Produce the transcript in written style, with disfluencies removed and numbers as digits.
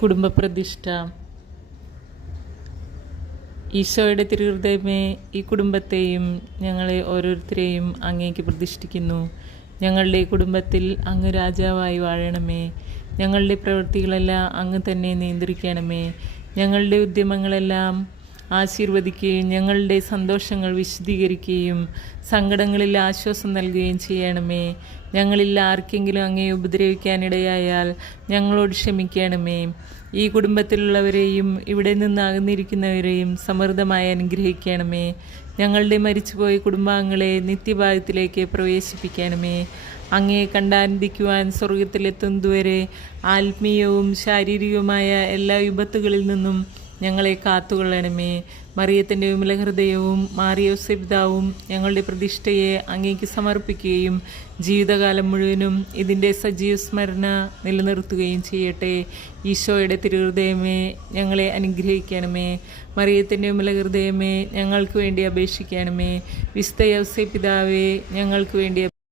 കുടുംബപ്രതിഷ്ഠ. ഈശോയുടെ തിരുഹൃദയമേ, ഈ കുടുംബത്തെയും ഞങ്ങളെ ഓരോരുത്തരെയും അങ്ങേക്ക് പ്രതിഷ്ഠിക്കുന്നു. ഞങ്ങളുടെ കുടുംബത്തിൽ അങ്ങ് രാജാവായി വാഴണമേ. ഞങ്ങളുടെ പ്രവൃത്തികളെല്ലാം അങ്ങ് തന്നെ നിയന്ത്രിക്കണമേ. ഞങ്ങളുടെ ഉദ്യമങ്ങളെല്ലാം ആശീർവദിക്കുകയും ഞങ്ങളുടെ സന്തോഷങ്ങൾ വിശദീകരിക്കുകയും സങ്കടങ്ങളിൽ ആശ്വാസം നൽകുകയും ചെയ്യണമേ. ഞങ്ങളിൽ ആർക്കെങ്കിലും അങ്ങേ ഉപദ്രവിക്കാനിടയായാൽ ഞങ്ങളോട് ക്ഷമിക്കണമേ. ഈ കുടുംബത്തിലുള്ളവരെയും ഇവിടെ നിന്ന് അകന്നിരിക്കുന്നവരെയും സമൃദ്ധമായി അനുഗ്രഹിക്കണമേ. ഞങ്ങളുടെ മരിച്ചുപോയ കുടുംബാംഗങ്ങളെ നിത്യഭാഗത്തിലേക്ക് പ്രവേശിപ്പിക്കണമേ. അങ്ങയെ കണ്ടാനന്ദിക്കുവാൻ സ്വർഗത്തിലെത്തുന്നതുവരെ ആത്മീയവും ശാരീരികവുമായ എല്ലാ വിപത്തുകളിൽ നിന്നും ഞങ്ങളെ കാത്തുകൊള്ളണമേ. മറിയത്തിൻ്റെ വിമലഹൃദയവും മാറിയോസേ പിതാവും ഞങ്ങളുടെ പ്രതിഷ്ഠയെ അങ്ങേക്ക് സമർപ്പിക്കുകയും ജീവിതകാലം മുഴുവനും ഇതിൻ്റെ സജീവ സ്മരണ നിലനിർത്തുകയും ചെയ്യട്ടെ. ഈശോയുടെ തിരുഹൃദയമേ, ഞങ്ങളെ അനുഗ്രഹിക്കണമേ. മറിയത്തിൻ്റെ വിമലഹൃദയമേ, ഞങ്ങൾക്ക് വേണ്ടി അപേക്ഷിക്കണമേ. വിശുദ്ധ യൗസേ പിതാവേ, ഞങ്ങൾക്ക് വേണ്ടി